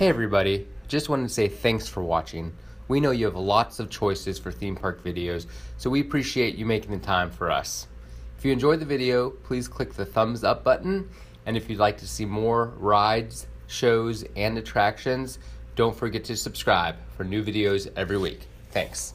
Hey everybody, just wanted to say thanks for watching. We know you have lots of choices for theme park videos, so we appreciate you making the time for us. If you enjoyed the video, please click the thumbs up button, and if you'd like to see more rides, shows, and attractions, don't forget to subscribe for new videos every week. Thanks.